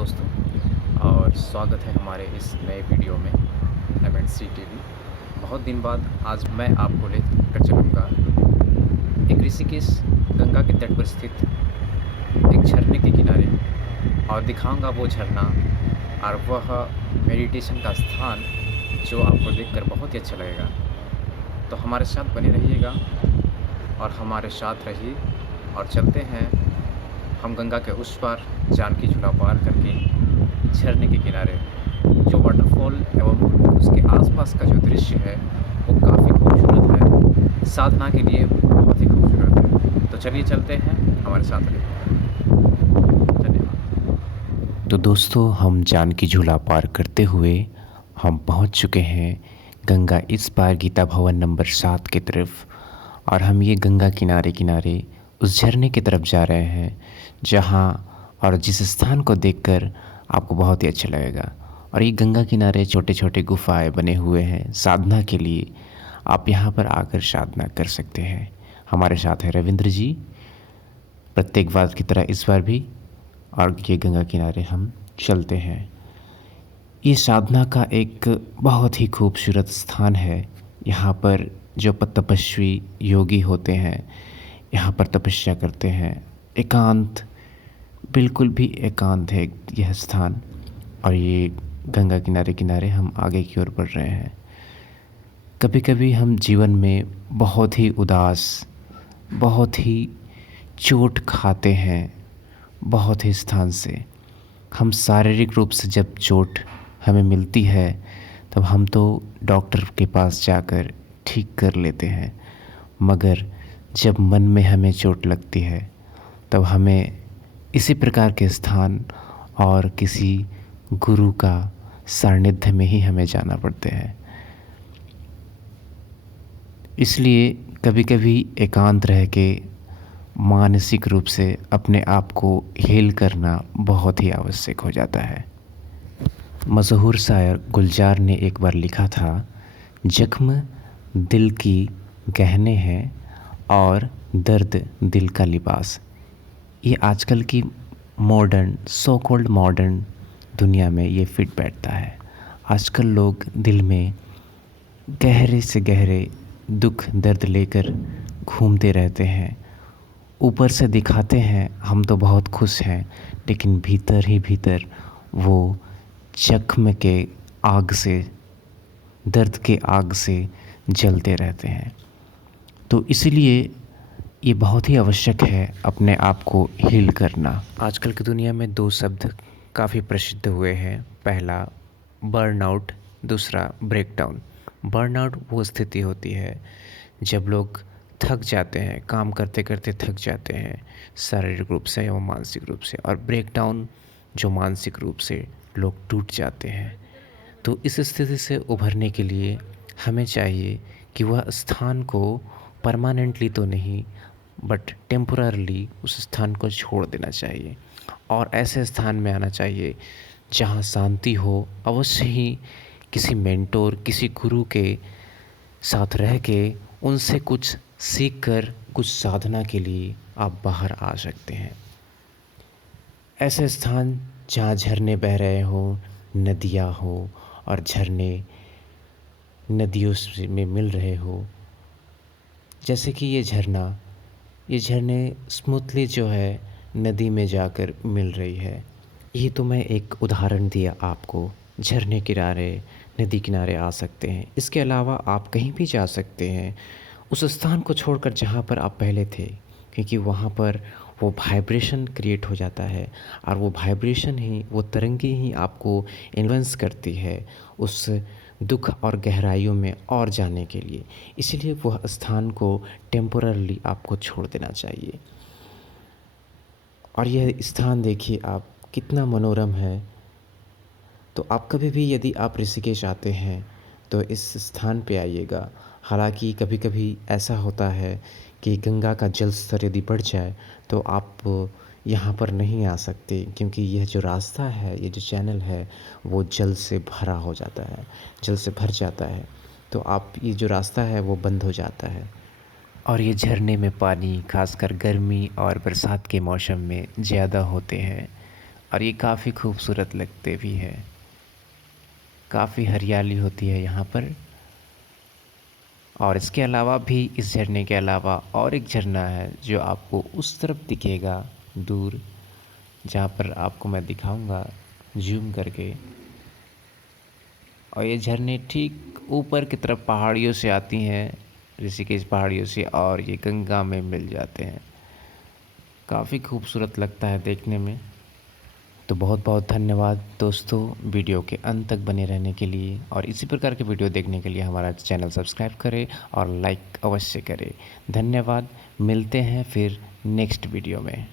दोस्तों और स्वागत है हमारे इस नए वीडियो में MNC टीवी। बहुत दिन बाद आज मैं आपको लेकर चलूँगा एक ऋषिकेश गंगा के तट पर स्थित एक झरने के किनारे और दिखाऊंगा वो झरना और वह मेडिटेशन का स्थान जो आपको देखकर बहुत ही अच्छा लगेगा। तो हमारे साथ बने रहिएगा और हमारे साथ रहिए और चलते हैं हम गंगा के उस पार जानकी झूला पार करके झरने के किनारे। जो वाटरफॉल एवं उसके आसपास का जो दृश्य है वो काफ़ी खूबसूरत है, साधना के लिए बहुत ही खूबसूरत है। तो चलिए चलते हैं, हमारे साथ रहिए। धन्यवाद। तो दोस्तों, हम जानकी झूला पार करते हुए हम पहुंच चुके हैं गंगा इस पार गीता भवन नंबर 7 की तरफ। और हम ये गंगा किनारे किनारे उस झरने की तरफ जा रहे हैं जहां और जिस स्थान को देखकर आपको बहुत ही अच्छा लगेगा। और ये गंगा किनारे छोटे छोटे गुफाएं बने हुए हैं साधना के लिए। आप यहाँ पर आकर साधना कर सकते हैं। हमारे साथ है रविंद्र जी, प्रत्येक बार की तरह इस बार भी। और ये गंगा किनारे हम चलते हैं। ये साधना का एक बहुत ही खूबसूरत स्थान है। यहाँ पर जो तपस्वी योगी होते हैं यहाँ पर तपस्या करते हैं। एकांत, बिल्कुल भी एकांत है यह स्थान। और ये गंगा किनारे किनारे हम आगे की ओर बढ़ रहे हैं। कभी कभी हम जीवन में बहुत ही उदास, बहुत ही चोट खाते हैं, बहुत ही स्थान से। हम शारीरिक रूप से जब चोट हमें मिलती है तब हम तो डॉक्टर के पास जाकर ठीक कर लेते हैं, मगर जब मन में हमें चोट लगती है तब हमें इसी प्रकार के स्थान और किसी गुरु का सानिध्य में ही हमें जाना पड़ता है। इसलिए कभी कभी एकांत रह के मानसिक रूप से अपने आप को हील करना बहुत ही आवश्यक हो जाता है। मशहूर शायर गुलजार ने एक बार लिखा था, जख्म दिल की गहने हैं और दर्द दिल का लिबास। ये आजकल की मॉडर्न, सो कॉल्ड मॉडर्न दुनिया में ये फिट बैठता है। आजकल लोग दिल में गहरे से गहरे दुख दर्द लेकर घूमते रहते हैं। ऊपर से दिखाते हैं हम तो बहुत खुश हैं, लेकिन भीतर ही भीतर वो जख्म के आग से, दर्द के आग से जलते रहते हैं। तो इसलिए ये बहुत ही आवश्यक है अपने आप को हील करना। आजकल की दुनिया में 2 शब्द काफ़ी प्रसिद्ध हुए हैं। पहला बर्नआउट, दूसरा ब्रेकडाउन। बर्नआउट वो स्थिति होती है जब लोग थक जाते हैं, काम करते करते थक जाते हैं, शारीरिक रूप से एवं मानसिक रूप से। और ब्रेकडाउन जो मानसिक रूप से लोग टूट जाते हैं। तो इस स्थिति से उभरने के लिए हमें चाहिए कि वह स्थान को परमानेंटली तो नहीं बट टेम्पोररली उस स्थान को छोड़ देना चाहिए और ऐसे स्थान में आना चाहिए जहाँ शांति हो। अवश्य ही किसी मेंटोर, किसी गुरु के साथ रह के उनसे कुछ सीख कर कुछ साधना के लिए आप बाहर आ सकते हैं। ऐसे स्थान जहाँ झरने बह रहे हो, नदियाँ हो और झरने नदियों में मिल रहे हो। जैसे कि ये झरने स्मूथली जो है नदी में जाकर मिल रही है। ये तो मैं एक उदाहरण दिया आपको। झरने किनारे, नदी किनारे आ सकते हैं। इसके अलावा आप कहीं भी जा सकते हैं उस स्थान को छोड़कर जहाँ पर आप पहले थे, क्योंकि वहाँ पर वो वाइब्रेशन क्रिएट हो जाता है और वो वाइब्रेशन ही, वो तरंगे ही आपको इन्फ्लुएंस करती है उस दुख और गहराइयों में और जाने के लिए। इसलिए वह स्थान को टेम्पोररली आपको छोड़ देना चाहिए। और यह स्थान देखिए आप, कितना मनोरम है। तो आप कभी भी यदि आप ऋषिकेश आते हैं तो इस स्थान पे आइएगा। हालांकि कभी कभी ऐसा होता है कि गंगा का जल स्तर यदि बढ़ जाए तो आप यहाँ पर नहीं आ सकते, क्योंकि यह जो रास्ता है, ये जो चैनल है वो जल से भरा हो जाता है, जल से भर जाता है। तो आप ये जो रास्ता है वो बंद हो जाता है। और ये झरने में पानी खासकर गर्मी और बरसात के मौसम में ज़्यादा होते हैं। और ये काफ़ी खूबसूरत लगते भी हैं। काफ़ी हरियाली होती है यहाँ पर। और इसके अलावा भी, इस झरने के अलावा और एक झरना है जो आपको उस तरफ दिखेगा दूर, जहाँ पर आपको मैं दिखाऊंगा जूम करके। और ये झरने ठीक ऊपर की तरफ पहाड़ियों से आती हैं, ऋषिकेश पहाड़ियों से, और ये गंगा में मिल जाते हैं। काफ़ी खूबसूरत लगता है देखने में। तो बहुत बहुत धन्यवाद दोस्तों, वीडियो के अंत तक बने रहने के लिए। और इसी प्रकार के वीडियो देखने के लिए हमारा चैनल सब्सक्राइब करें और लाइक अवश्य करें। धन्यवाद। मिलते हैं फिर नेक्स्ट वीडियो में।